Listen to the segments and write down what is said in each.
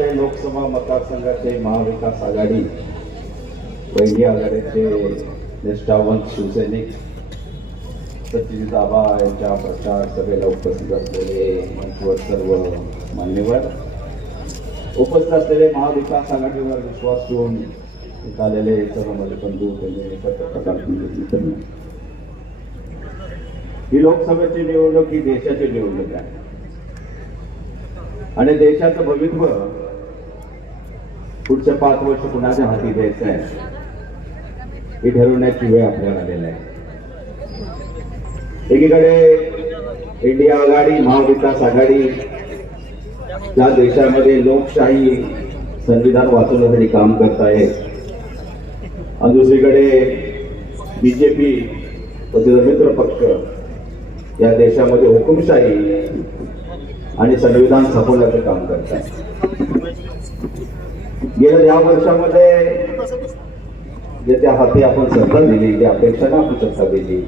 देशामध्ये लोकसभा मतदारसंघाचे महाविकास आघाडी पहिली आघाडीचे निष्ठावंत शिवसैनिक सचिन दाबा यांच्या प्रचार सभेला उपस्थित असलेले मंचवर सर्व मान्यवर उपस्थित असलेले महाविकास आघाडीवर विश्वास ठेवून आलेले सर्व माझे बंधू त्यांनी पत्रकार ही लोकसभेची निवडणूक ही देशाची निवडणूक आहे. आणि देशाचं भवितव्य पुढच्या पाच वर्ष कुणाच्या हाती द्यायचं आहे? हे ठरवण्याची वेळ आपल्याला आलेला आहे. एकीकडे इंडिया आघाडी महाविकास आघाडी त्या देशामध्ये लोकशाही संविधान वाचवण्यासाठी काम करत आहे. आणि दुसरीकडे बीजेपी व तिचा मित्र पक्ष या देशामध्ये हुकुमशाही आणि संविधान छापवण्याचं काम करत आहे. गेल्या या वर्षामध्ये जे त्या हाती आपण सत्ता दिली त्या अपेक्षाने आपण सत्ता दिली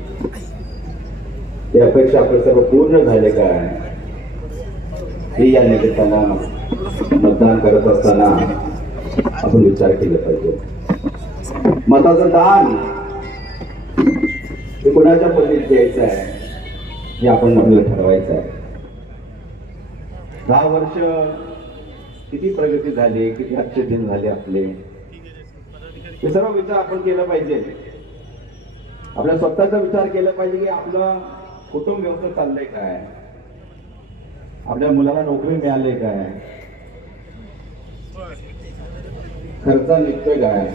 ते अपेक्षा आपले सर्व पूर्ण झाले काय? हे या निमित्तानं मतदान करत असताना आपण विचार केला पाहिजे. मताचं दान हे कोणाच्या पद्धतीत द्यायचं आहे? हे आपण आपल्याला ठरवायचं आहे. दहा वर्ष किती प्रगती झाली किती अच्छे दिन झाले आपले? हे सर्व विचार आपण केला पाहिजे. आपल्या स्वतःचा विचार केला पाहिजे की आपलं कुटुंब व्यवस्थित चाललंय काय? आपल्या मुलाला नोकरी मिळाली काय? खर्च निघतोय काय?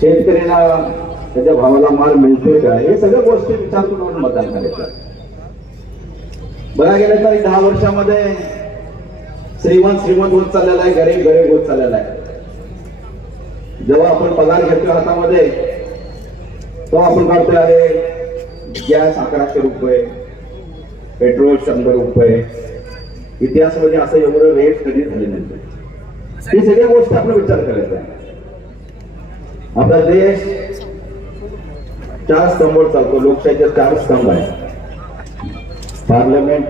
शेतकऱ्याला त्याच्या भावाला माल मिळतोय काय? हे सगळ्या गोष्टी विचार करून मतदान करायचं. बघा गेलं तर दहा वर्षामध्ये श्रीमंत श्रीमंत होत चाललेला आहे गरीब गरीब होत चाललेला आहे. जेव्हा आपण पगार घेतोय हातामध्ये तेव्हा आपण काढतोय अरे गॅस अकराशे रुपये पेट्रोल शंभर रुपये. इतिहास म्हणजे असं एवढं रेट कधी झाले नव्हते. ही सगळ्या गोष्टी आपला विचार करायचा आहे. आपला देश चार स्तंभावर चालतो लोकशाहीचे चार स्तंभ आहे पार्लमेंट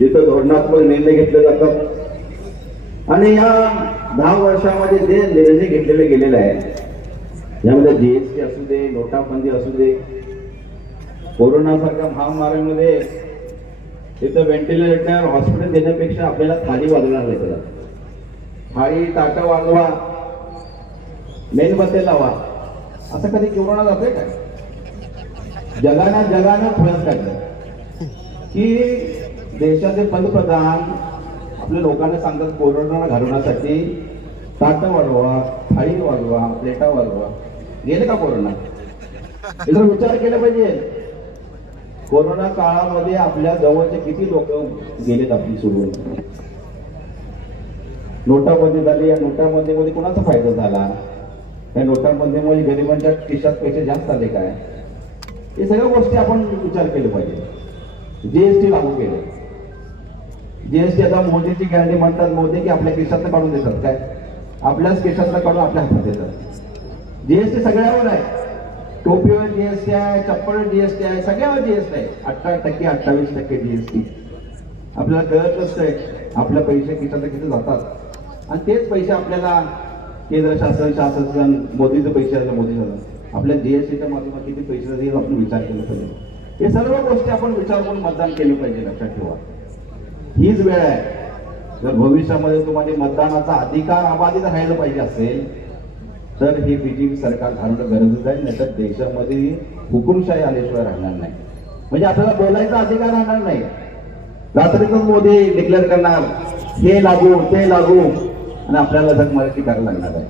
जिथं धोरणात्मक निर्णय घेतले जातात. आणि या दहा वर्षामध्ये जे निर्णय घेतलेले गेलेले आहेत यामध्ये जीएसटी असू दे नोटाबंदी असू दे कोरोनासारख्या महामारीमध्ये तिथं व्हेंटिलेटर हॉस्पिटल देण्यापेक्षा आपल्याला थाळी वाजवणार नाही त्याला. थाळी ताटं वाजवा मेणबत्ते लावा. असं कधी कोरोना जाते काय? जगानं जगानं फळत काढलं. की देशाचे पंतप्रधान आपल्या लोकांना सांगतात कोरोना घालवण्यासाठी ताटं वाढवा थाळी वाजवा प्लेटा वाजवा गेले का कोरोना? हे विचार केला पाहिजे. कोरोना काळामध्ये आपल्या जवळचे किती लोक गेलेत आपली सुरू नोटाबंदी झाली या नोटाबंदीमध्ये कोणाचा फायदा झाला? या नोटाबंदीमुळे गरिबांच्या खिशात पैसे जास्त आले काय? हे सगळ्या गोष्टी आपण विचार केले पाहिजे. जीएसटी लागू केले. जीएसटी आता मोदीची गॅरंटी म्हणतात मोदी की आपल्या केशात काढून देतात. काय? आपल्याच खिशातनं काढून आपल्या हातात देतात. जीएसटी सगळ्यावर आहे. टोपीवर जीएसटी आहे चप्पलवर जीएसटी आहे सगळ्यावर जीएसटी आहे. अठरा टक्के अठ्ठावीस टक्के जीएसटी आपल्याला कळत असतंय आपल्या पैसे खिशात किती जातात. आणि तेच पैसे आपल्याला केंद्र शासन शासन मोदीचे पैसे आलं मोदी शासन आपल्या जीएसटीच्या माध्यमात किती पैसे आपण विचार केला पाहिजे. हे सर्व गोष्टी आपण विचार करून मतदान केलं पाहिजे लक्षात ठेवा. हीच वेळ आहे. जर भविष्यामध्ये तुम्हाला मतदानाचा अधिकार अबाधित राहायला पाहिजे असेल तर हे बीजेपी सरकार घालणं गरजेचं आहे नाही तर देशामध्ये हुकुमशाही आल्याशिवाय राहणार नाही. म्हणजे आपल्याला बोलायचा अधिकार राहणार नाही. रात्रीतून मोदी डिक्लेअर करणार हे लागू ते लागू आणि आपल्याला जगमराठी करायला लागणार आहे.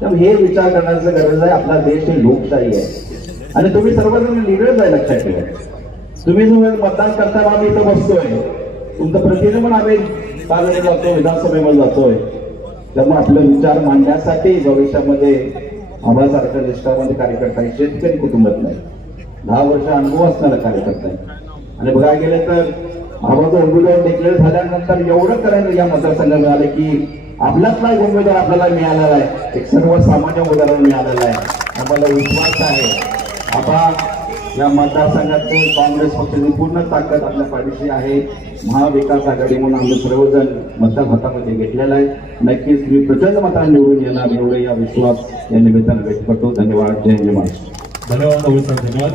त्यामुळे हे विचार करण्याचं गरज आहे आपला देश हे लोकशाही आहे. आणि तुम्ही सर्वजण लिडर्स आहे लक्षात ठेवा. तुम्ही जो मतदान करताना आम्ही इथं बसतोय तुमचं प्रतिनिधी पण आम्ही पार्लमेंट जातो विधानसभेमध्ये जातोय. त्यामुळे आपले विचार मांडण्यासाठी भविष्यामध्ये आम्हासारख्या निष्ठामध्ये कार्यकर्ता शेतकरी कुटुंबात नाही. दहा वर्ष अनुभव असणारा कार्यकर्ता आहे आणि बघायला गेलं तर आम्हाला उमेदवार डिक्लेअर झाल्यानंतर एवढं करायला या मतदारसंघात मिळालं की आपल्यातला एक उमेदवार आपल्याला मिळालेला आहे. एक सर्वसामान्य उमेदवार मिळालेला आहे. आम्हाला विश्वास आहे. आता या मतदारसंघात काँग्रेस पक्षाची पूर्ण ताकद आपल्या पाठीशी आहे. महाविकास आघाडी म्हणून आम्ही सर्वजण मतदार हातामध्ये घेतलेला आहे. नक्कीच मी प्रचंड मतांनी निवडून येणार एवढे या विश्वास या निमित्तानं व्यक्त करतो. धन्यवाद. जय जय महाराष्ट्र. धन्यवाद धन्यवाद.